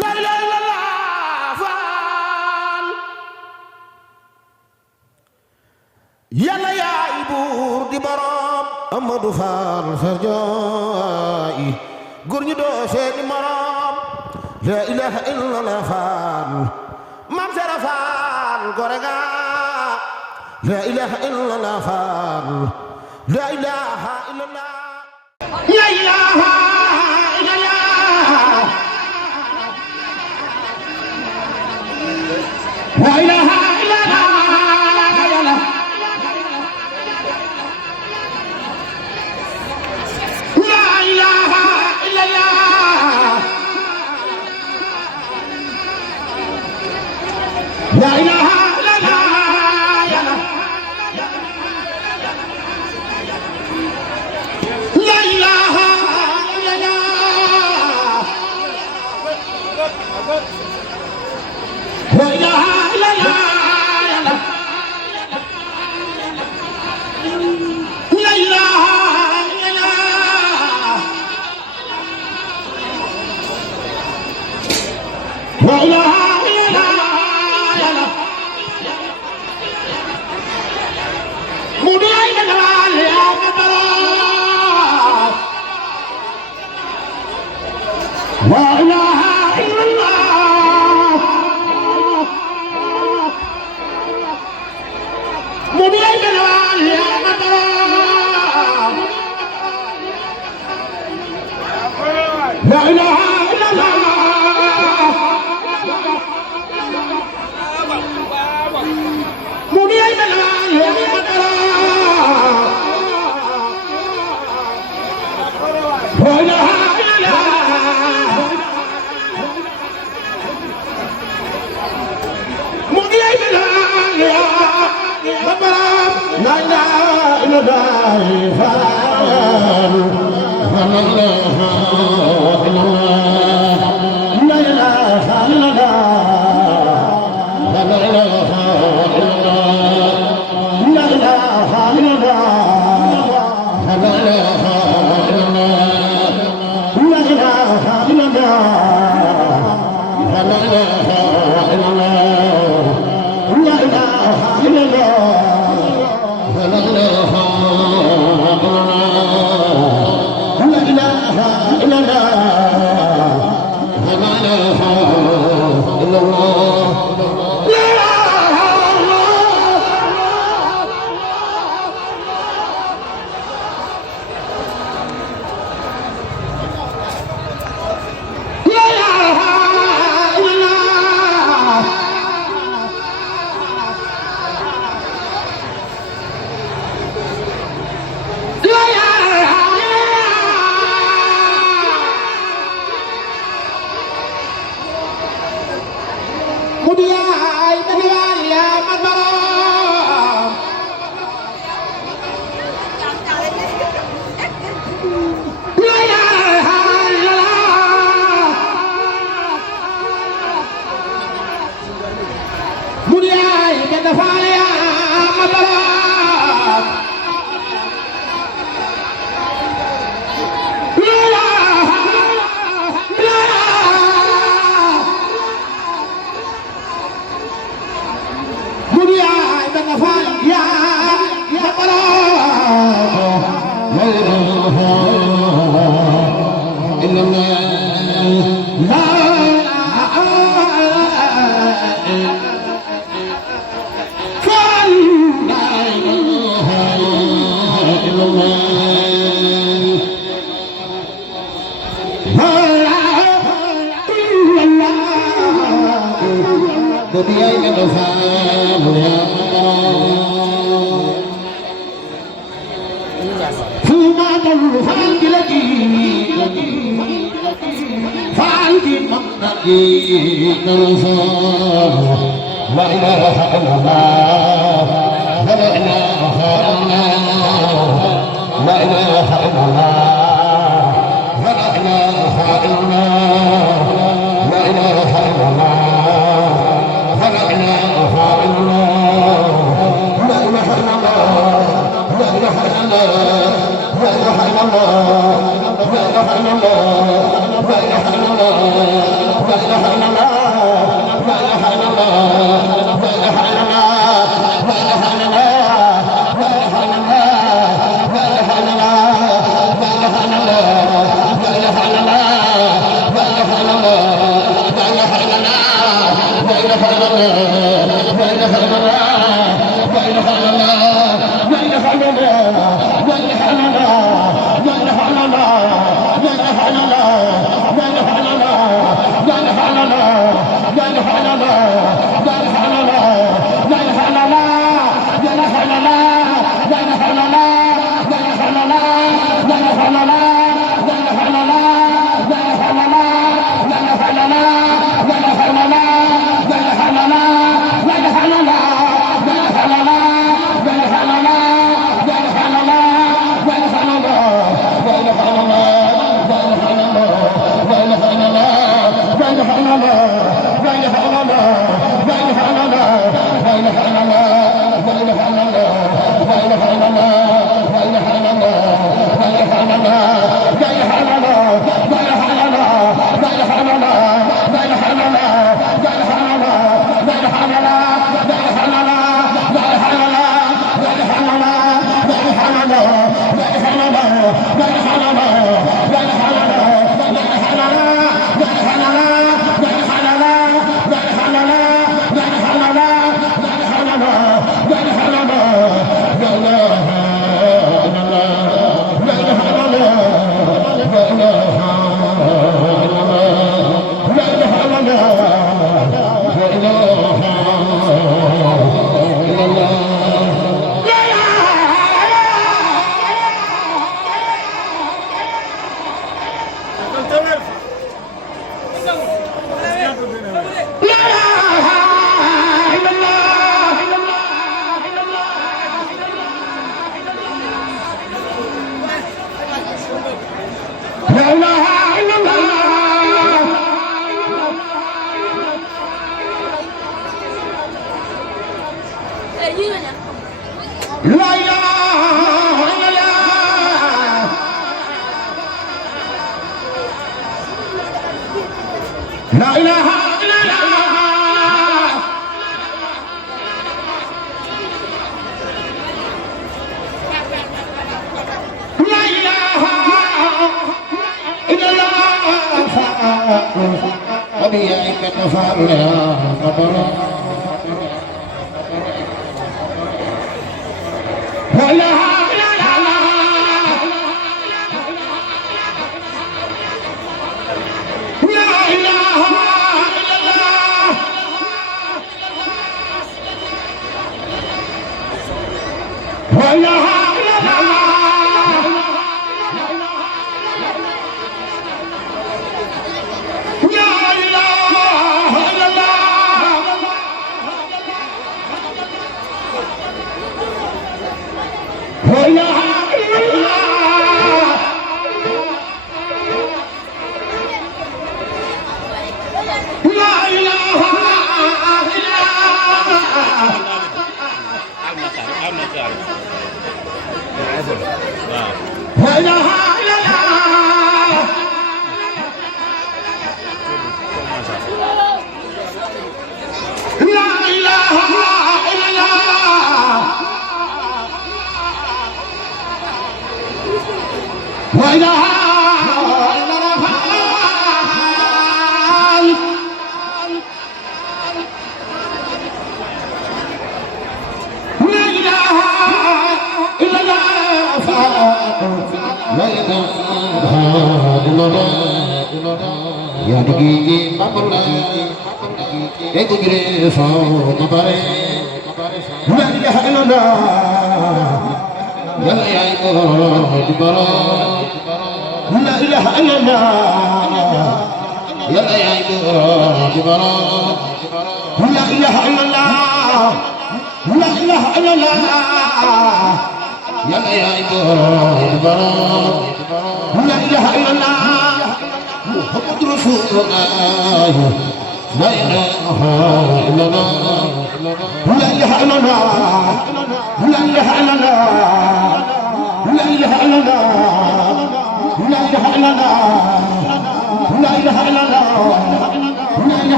la ilaha illallah faal yàlla yaay buur di borom Amadu Faal sarjooy góor ñi doo seeni morom la ilaha illallah faal mam sera faal gorega la ilaha illallah faal la ilaha illallah la ilaha illallah la ilaha illallah la ilaha illallah la ilaha illallah la ilaha illallah la ilaha illallah la ilaha la ilaha illallah mudiyay galawal ya matara la ilaha illallah mudiyay galawal ya matara la ilaha la ilaha illallah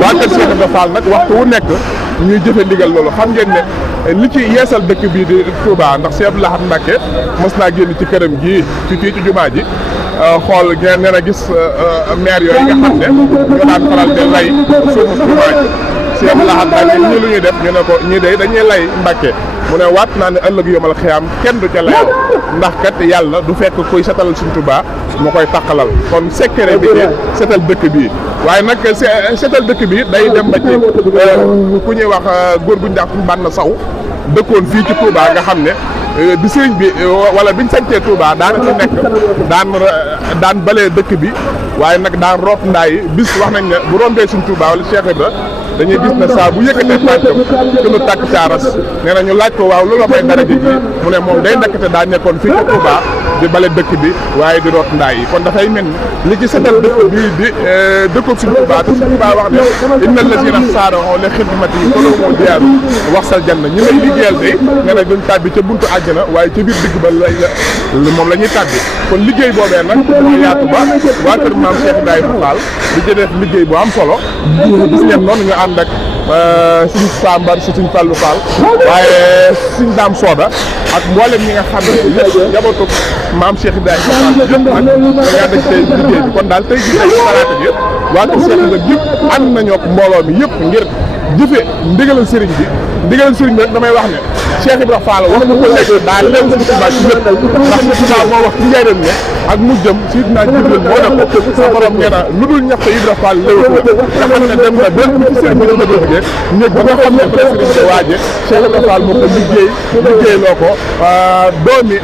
waa kër Cheikh Ibra Fall nag waxtu wu nekk ñuy jëfe ndigal loolu xam ngeen ne li ci yeesal dëkk bii di Touba ndax Cheikh Abdou Lahad Mbacké mos naa génn ci këram gii fii ci jumaa ji xool ngeen nee na gis maire yooyu nga xam ne ñoo daan faral di lay suufu jumaa ji Cheikh Abdou Lahad nag ñii lu ñuy def ñu ne ko ñii day dañuy lay Mbacké mu ne waat naa ne ëllëg yomal xiyaam kenn du ca layal ndax kat yàlla du fekk kuy setal suñ Touba mu koy taqalal kon secret bi setal dëkk bii waaye nag setal dëkk bi day dem ba ci ku ñuy wax góor guñ daax Banna Saw dëkkoon fii ci Touba nga xam ne bi sëriñ bi wala biñ sañcee Touba daana ci nekk daan balee dëkk bi waaye nag daan root ndaa yi bis wax nañ ne bu rombee suñ Touba wala Cheikh Ibra dañuy gis ne saa bu yëkkatee tànkam kënu tàkk caaras nee na ñu laaj ko waaw lu la may dara ji mu ne moom day nekkate daa nekkoon fii ci Touba di bale dëkk bi waaye di root ndaa yi kon dafay mel ni li ci setal dëkk bii di dëkkoog suñ Touba te suñ Touba wax ne inna lazina saara'u li xidmati yi falahumu diyaaru waxsal janna ñi lay liggéeyal day nee na duñ tàbbi ca buntu àjjana waaye ca biir digg ba moom la ñuy tàbbi kon liggéey boobee nag moo yaatu ba waa kër maam Cheikh Ibrahima Fall di ci def liggéey bu am solo gis ngeen noonu ñu ànd ak suñu Sambar si suñ Fallou Fall waaye suñ Daam Sooda ak mboolem ñi nga xam ne yëpp jabootu maam Cheikh Ibrahima Fall yëpp nag dañuy ànd ak tey liggéey bi kon daal tey jii ay salaata bi waa kër Cheikh Ibrahima yëpp ànd nañoo ak mbooloo mi yëpp ngir jëfe ndigalal sëriñ bi nag damay wax ne Cheikh Ibrahima Fall wax na ko léegi daa leen si Touba ci lépp ndax si Touba moo wax ci njëriñ ne ak mujjam Sidina Jibril moo ne ko sa borom nee na lu dul ñaxte Ibrahima Fall léwatu la nga xam ne dem na ba ci sëriñ bi dëgg néeg ba nga xam ne fa la sëriñ bi waaje Cheikh Ibrahima Fall moo ko liggéey loo ko doomi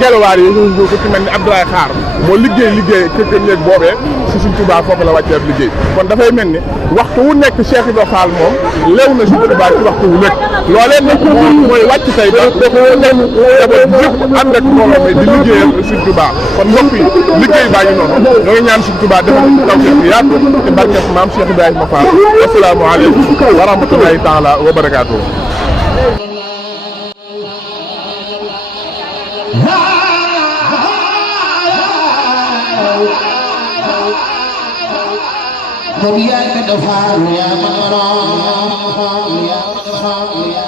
gelwaar yi ku ci mel ni Abdoulaye Xaar moo liggéey kër néeg boobee si suñ Touba foofu la wàccee ab liggéey kon dafay mel ni waxtu wu nekk Cheikh Ibrahima Fall moom lew na si Touba ci waxtu wu nekk loolee nag mooy wàcc tey ba dafa nekk jaboot yëpp ànd ak mbooloo mi di liggéeyal suñ Touba kon mbokk yi liggéey baa ngi noonu ñoo ngi ñaan suñ Touba defal ñu tawfeex bu yaatu ci barkeb maam Cheikh Ibrahima Fall assalaamu aleykum wa rahmatullahi taala wa barakaatuh Korea the fire, ya Mara, ya Korea the fire, ya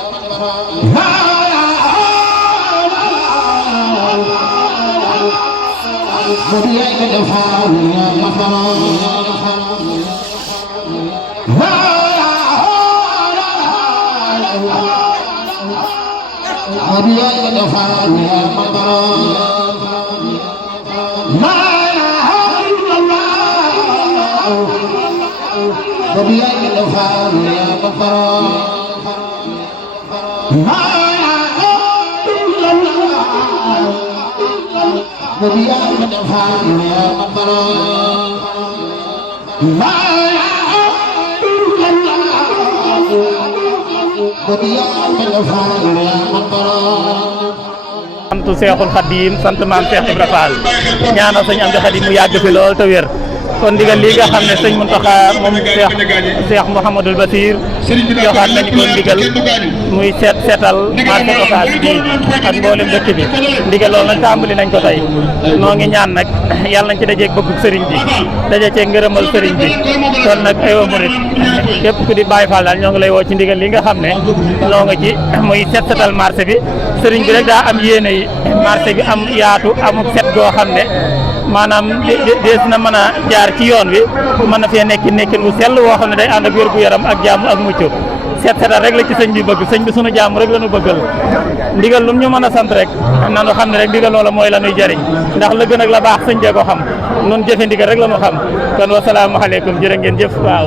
Korea the fire, ya Korea the fire, sant Seexul Xadiim sant maam Cheikh Ibra Fall ñaanal sëñ Amdi Xaadim mu yàgg fi lool te wér kon ndigal lii nga xam ne sëñ Muntaxa moom Cheikh Mouhamadul Basir joxaat nañ ko ndigal muy seetal marché Ocass bi ak mboolem dëkk bi ndigal loolu nag tàmbali nañ ko tey noo ngi ñaan nag yàlla nañ ci dajeeg bëggug sëriñ bi daje ceeg ngërëmal sëriñ bi kon nag aywa murit képp ku di Baay Fall daal ñoo ngi lay woo ci ndigal li nga xam ne noo nga ci muy seetal marché bi sëriñ bi rek daa am yéene yi marché bi am yaatu amuk set goo xam ne maanaam dees na mën a jaar ci yoon wi mën na fee nekkin wu sell woo xam ne day ànd ak wér gu yaram ak jàmm ak mucc seetal rek la ci sëñ bi bëgg sëñ bi sunu jàmm rek la ñu bëggal ndigal lu ñu mën a sant rek nanu xam ne rek ndigal loola mooy la ñuy jëriñ ndax la gën ak la baax sëñ bee ko xam nun jëfe ndigal rek la ñu xam kon wasalaamaaleykum jërë ngeen jëf waaw